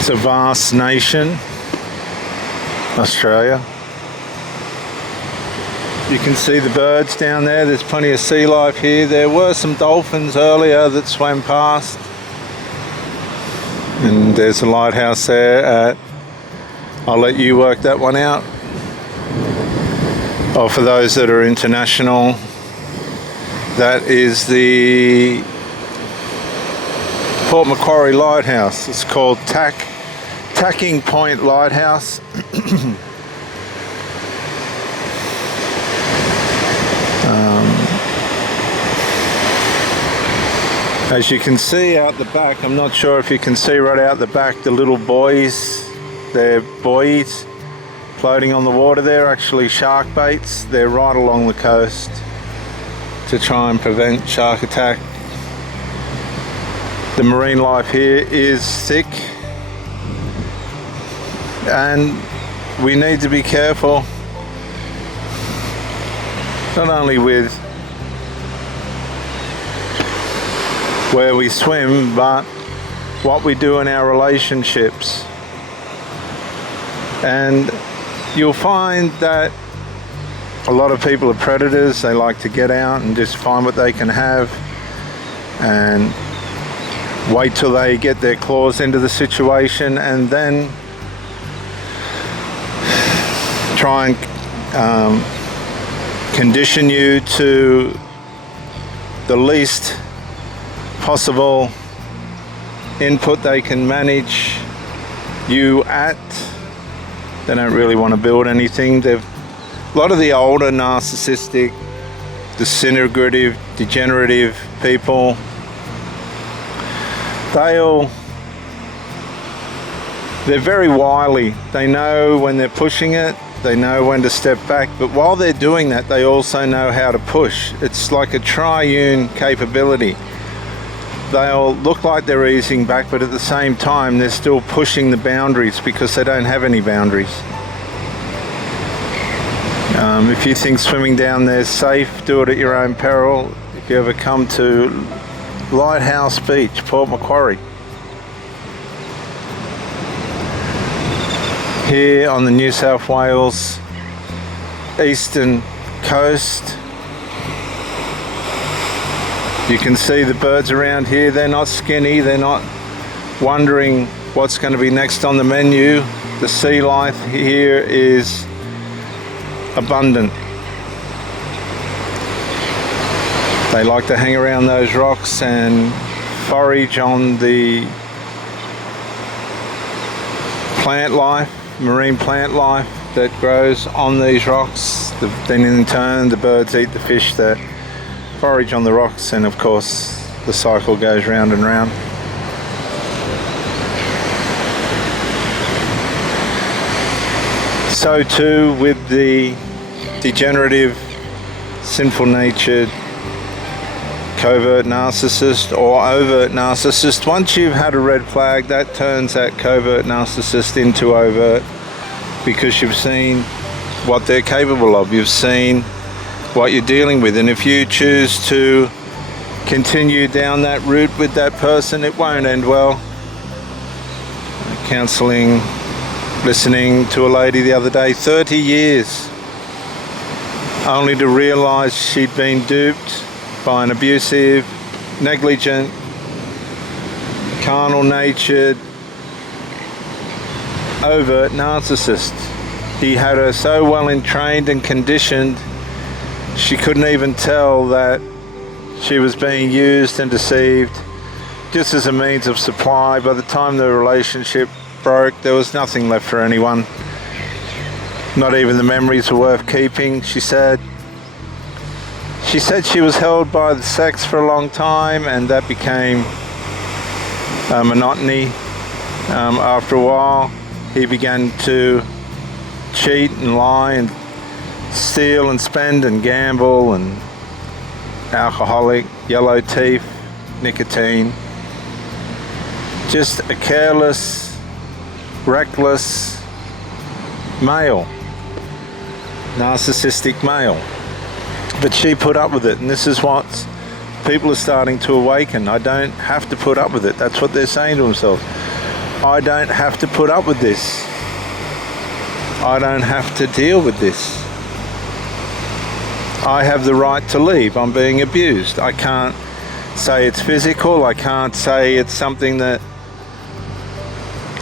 It's a vast nation, Australia. You can see the birds down there. There's plenty of sea life here. There were some dolphins earlier that swam past. And there's a lighthouse there. I'll let you work that one out. Or for those that are international, that is the Port Macquarie Lighthouse. It's called Tacking Point Lighthouse. As you can see out the back, I'm not sure if you can see right out the back, the little buoys. They're buoys floating on the water. They're actually shark baits. They're right along the coast to try and prevent shark attack. The marine life here is thick, and we need to be careful, not only with where we swim, but what we do in our relationships. And you'll find that a lot of people are predators. They like to get out and just find what they can have and wait till they get their claws into the situation, and then try and condition you to the least possible input they can manage you at. They don't really want to build anything. A lot of the older narcissistic, disintegrative, degenerative people, they're very wily. They know when they're pushing it, they know when to step back, but while they're doing that, they also know how to push. It's like a triune capability. They'll look like they're easing back, but at the same time, they're still pushing the boundaries because they don't have any boundaries. If you think swimming down there is safe, do it at your own peril. If you ever come to Lighthouse Beach, Port Macquarie, here on the New South Wales eastern coast. You can see the birds around here. They're not skinny. They're not wondering what's going to be next on the menu. The sea life here is abundant. They like to hang around those rocks and forage on the plant life, marine plant life that grows on these rocks. Then in turn, the birds eat the fish that forage on the rocks, and of course the cycle goes round and round. So too with the degenerative, sinful natured, covert narcissist or overt narcissist. Once you've had a red flag, that turns that covert narcissist into overt, because you've seen what they're capable of. You've seen what you're dealing with, and if you choose to continue down that route with that person, it won't end well. Counselling, listening to a lady the other day, 30 years, only to realise she'd been duped by an abusive, negligent, carnal-natured, overt narcissist. He had her so well entrained and conditioned, she couldn't even tell that she was being used and deceived just as a means of supply. By the time the relationship broke, there was nothing left for anyone. Not even the memories were worth keeping, she said. She said she was held by the sex for a long time, and that became monotony. After a while, he began to cheat and lie and steal and spend and gamble, and alcoholic, yellow teeth, nicotine. Just a careless, reckless male, narcissistic male. But she put up with it, and this is what people are starting to awaken. I don't have to put up with it. That's what they're saying to themselves. I don't have to put up with this. I don't have to deal with this. I have the right to leave. I'm being abused. I can't say it's physical. I can't say it's something that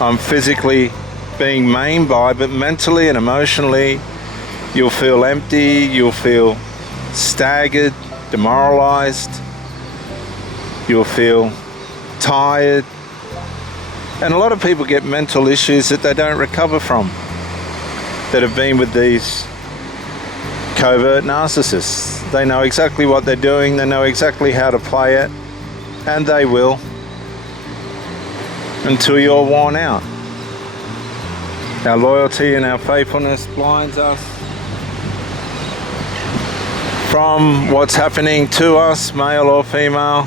I'm physically being maimed by, but mentally and emotionally, you'll feel empty, you'll feel staggered, demoralized, you'll feel tired. And a lot of people get mental issues that they don't recover from, that have been with these covert narcissists. They know exactly what they're doing, they know exactly how to play it, and they will until you're worn out. Our loyalty and our faithfulness blinds us from what's happening to us, male or female.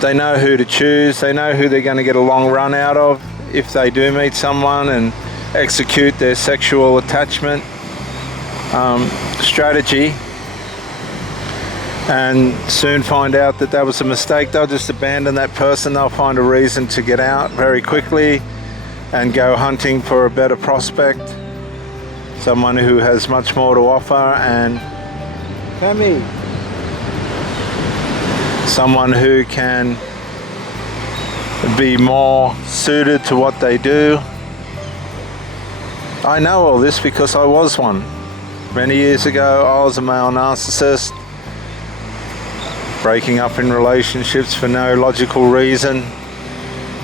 They know who to choose, they know who they're going to get a long run out of if they do meet someone and execute their sexual attachment strategy, and soon find out that that was a mistake. They'll just abandon that person. They'll find a reason to get out very quickly and go hunting for a better prospect, someone who has much more to offer, and someone who can be more suited to what they do. I know all this because I was one. Many years ago, I was a male narcissist, breaking up in relationships for no logical reason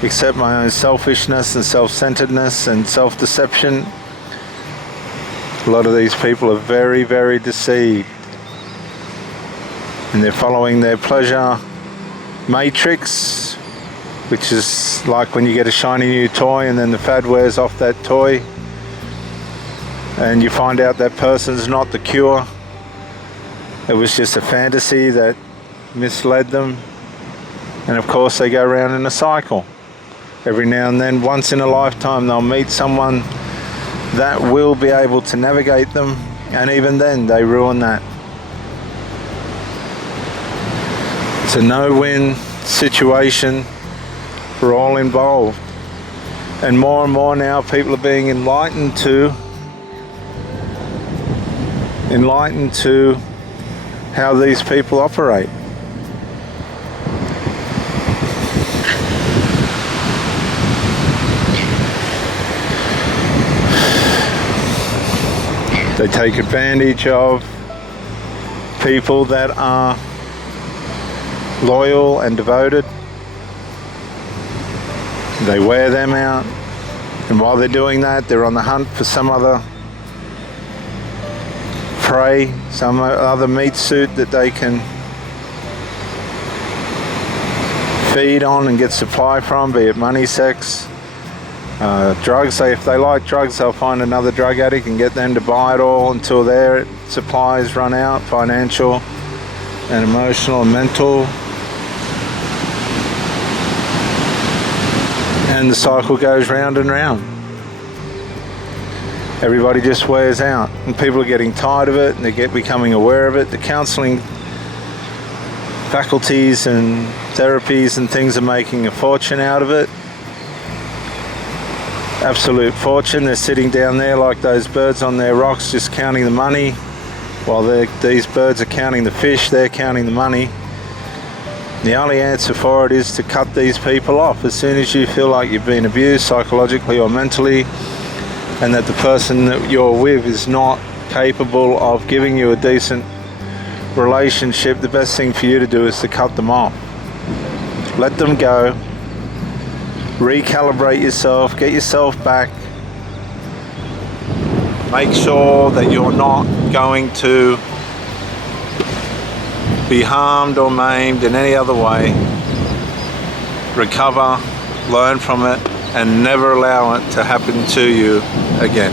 except my own selfishness and self-centeredness and self-deception. A lot of these people are very, very deceived, and they're following their pleasure matrix, which is like when you get a shiny new toy and then the fad wears off that toy and you find out that person's not the cure. It was just a fantasy that misled them, and of course they go around in a cycle. Every now and then, once in a lifetime, they'll meet someone that will be able to navigate them, and even then they ruin that. It's a no-win situation for all involved, and more now people are being enlightened to how these people operate. They take advantage of people that are loyal and devoted. They wear them out, and while they're doing that, they're on the hunt for some other prey, some other meat suit that they can feed on and get supply from, be it money, sex, drugs. If they like drugs, they'll find another drug addict and get them to buy it all until their supplies run out, financial and emotional and mental. And the cycle goes round and round. Everybody just wears out, and people are getting tired of it, and they're becoming aware of it. The counselling faculties and therapies and things are making a fortune out of it. Absolute fortune. They're sitting down there like those birds on their rocks, just counting the money. While these birds are counting the fish, they're counting the money. The only answer for it is to cut these people off as soon as you feel like you've been abused psychologically or mentally, and that the person that you're with is not capable of giving you a decent relationship. The best thing for you to do is to cut them off. Let them go. Recalibrate yourself. Get yourself back. Make sure that you're not going to be harmed or maimed in any other way. Recover, learn from it, and never allow it to happen to you again.